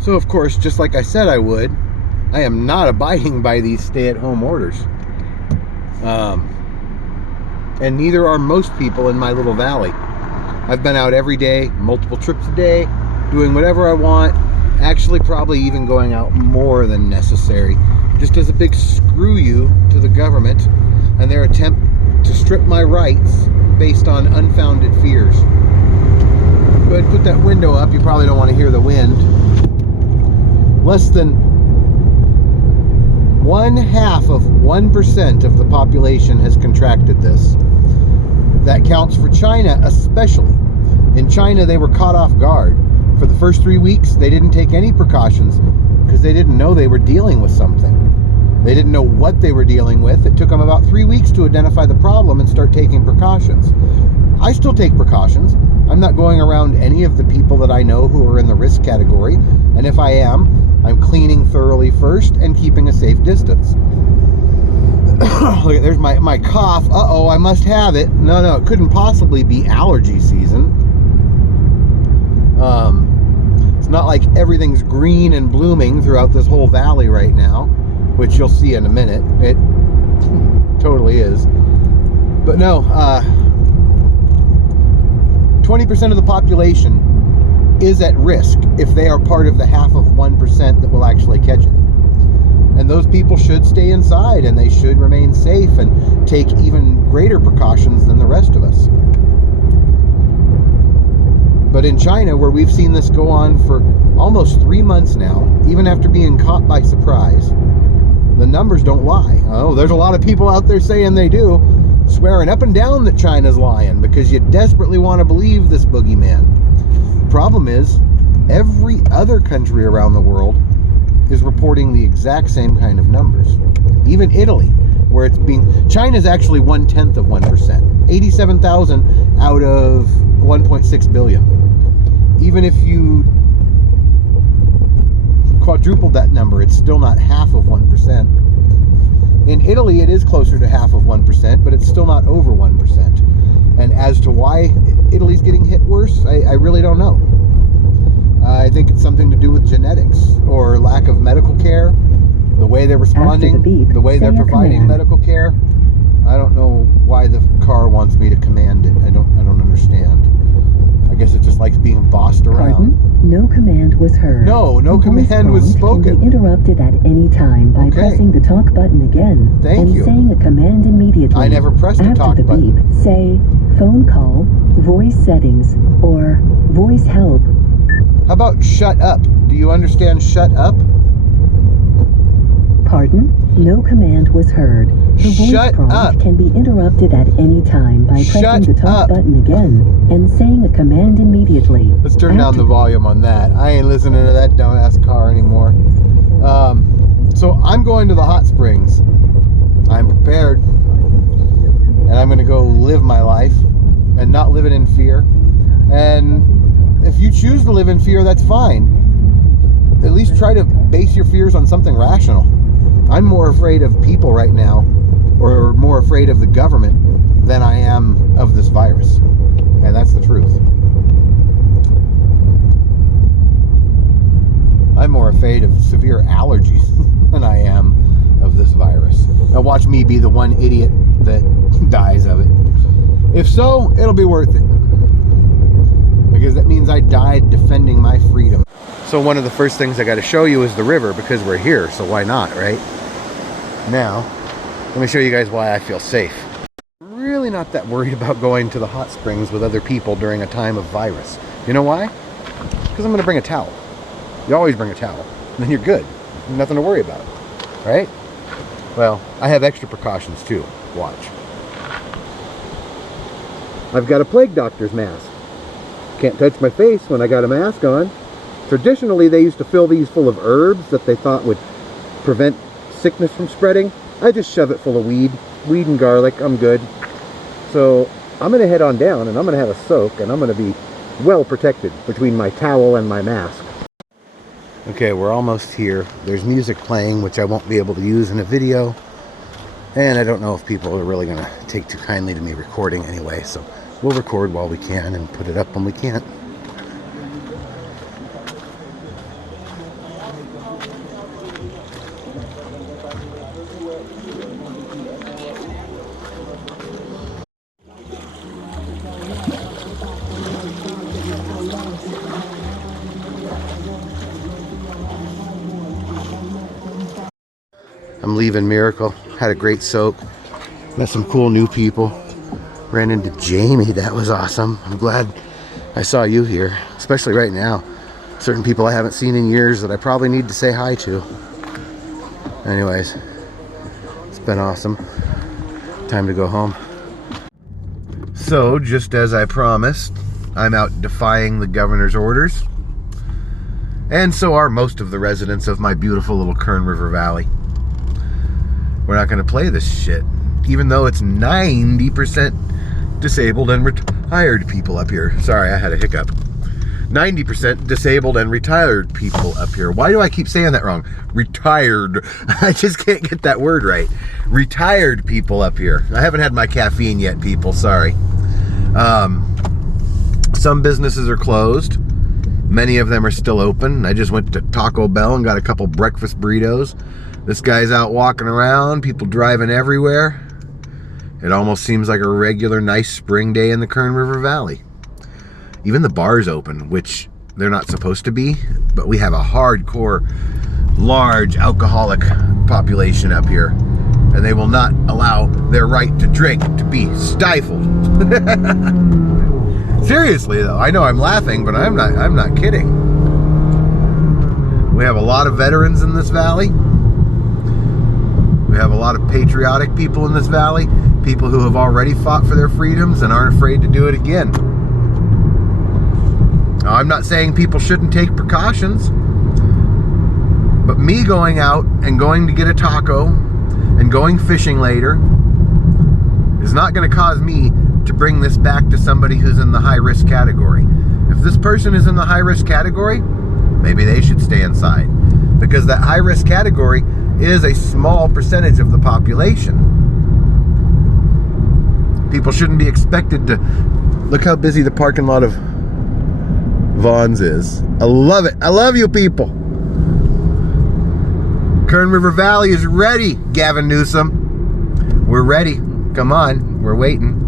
So, of course, just like I said I would, I am not abiding by these stay-at-home orders. And neither are most people in my little valley. I've been out every day, multiple trips a day, doing whatever I want, actually probably even going out more than necessary, just as a big screw you to the government and their attempt to strip my rights based on unfounded fears. Go ahead and put that window up. You probably don't want to hear the wind. Less than 0.5% of the population has contracted this. That counts for China especially. In China, they were caught off guard. For the first 3 weeks, they didn't take any precautions because they didn't know they were dealing with something. They didn't know what they were dealing with. It took them about 3 weeks to identify the problem and start taking precautions. I still take precautions. I'm not going around any of the people that I know who are in the risk category. And if I am, I'm cleaning thoroughly first and keeping a safe distance. Look, there's my cough. Uh-oh, I must have it. No, it couldn't possibly be allergy season. It's not like everything's green and blooming throughout this whole valley right now, which you'll see in a minute. It totally is. But no, 20% of the population is at risk if they are part of the 0.5% that will actually catch it. And those people should stay inside and they should remain safe and take even greater precautions than the rest of us. But in China, where we've seen this go on for almost 3 months now, even after being caught by surprise, the numbers don't lie. Oh, there's a lot of people out there saying they do, swearing up and down that China's lying because you desperately want to believe this boogeyman. The problem is, every other country around the world is reporting the exact same kind of numbers. Even Italy, where it's being... China's actually 0.1%. 87,000 out of 1.6 billion. Even if you quadrupled that number, it's still not 1/2%. In Italy, it is closer to 1/2%, but it's still not over 1%. And as to why Italy's getting hit worse, I really don't know. I think it's something to do with genetics or lack of medical care, the way they're responding, the way they're providing medical care. I don't know why the car wants me to command it. I don't understand. I guess it just likes being bossed around. Pardon? No command was heard. No command was spoken. Can be interrupted at any time by pressing the talk button again and saying a command immediately. I never pressed the talk button. After the beep, say phone call, voice settings, or voice help. How about shut up? Do you understand shut up? Pardon? No command was heard. The voice prompt can be interrupted at any time by pressing the talk button again and saying a command immediately. Let's turn down the volume on that. I ain't listening to that dumbass car anymore. So I'm going to the hot springs. I'm prepared. And I'm going to go live my life and not live it in fear. And if you choose to live in fear, that's fine. At least try to base your fears on something rational. I'm more afraid of people right now, or more afraid of the government, than I am of this virus. And that's the truth. I'm more afraid of severe allergies than I am of this virus. Now watch me be the one idiot that dies of it. If so, it'll be worth it. Because that means I died defending my freedom. So one of the first things I got to show you is the river, because we're here, so why not, right? Now, let me show you guys why I feel safe. I'm really not that worried about going to the hot springs with other people during a time of virus. You know why? Because I'm going to bring a towel. You always bring a towel, and then you're good. Nothing to worry about, right? Well, I have extra precautions too. Watch. I've got a plague doctor's mask. Can't touch my face when I got a mask on. Traditionally, they used to fill these full of herbs that they thought would prevent sickness from spreading. I just shove it full of weed and garlic. I'm good. So I'm going to head on down and I'm going to have a soak and I'm going to be well protected between my towel and my mask. Okay, we're almost here. There's music playing, which I won't be able to use in a video. And I don't know if people are really going to take too kindly to me recording anyway. So we'll record while we can and put it up when we can't. I'm leaving Miracle. Had a great soak. Met some cool new people. Ran into Jamie. That was awesome. I'm glad I saw you here, especially right now. Certain people I haven't seen in years that I probably need to say hi to. Anyways, it's been awesome. Time to go home. So, just as I promised, I'm out defying the governor's orders. And so are most of the residents of my beautiful little Kern River Valley. We're not going to play this shit, even though it's 90% disabled and retired people up here. Sorry, I had a hiccup. 90% disabled and retired people up here. Why do I keep saying that wrong? Retired. I just can't get that word right. Retired people up here. I haven't had my caffeine yet, people. Sorry. Some businesses are closed. Many of them are still open. I just went to Taco Bell and got a couple breakfast burritos. This guy's out walking around, people driving everywhere. It almost seems like a regular nice spring day in the Kern River Valley. Even the bars open, which they're not supposed to be, but we have a hardcore, large alcoholic population up here, and they will not allow their right to drink to be stifled. Seriously though, I know I'm laughing, but I'm not kidding. We have a lot of veterans in this valley. We have a lot of patriotic people in this valley, people who have already fought for their freedoms and aren't afraid to do it again. Now, I'm not saying people shouldn't take precautions, but me going out and going to get a taco and going fishing later is not going to cause me to bring this back to somebody who's in the high-risk category. If this person is in the high-risk category, maybe they should stay inside, because that high-risk category is a small percentage of the population. People shouldn't be expected to... Look how busy the parking lot of Vaughn's is. I love it. I love you people. Kern River Valley is ready, Gavin Newsom. We're ready. Come on. We're waiting.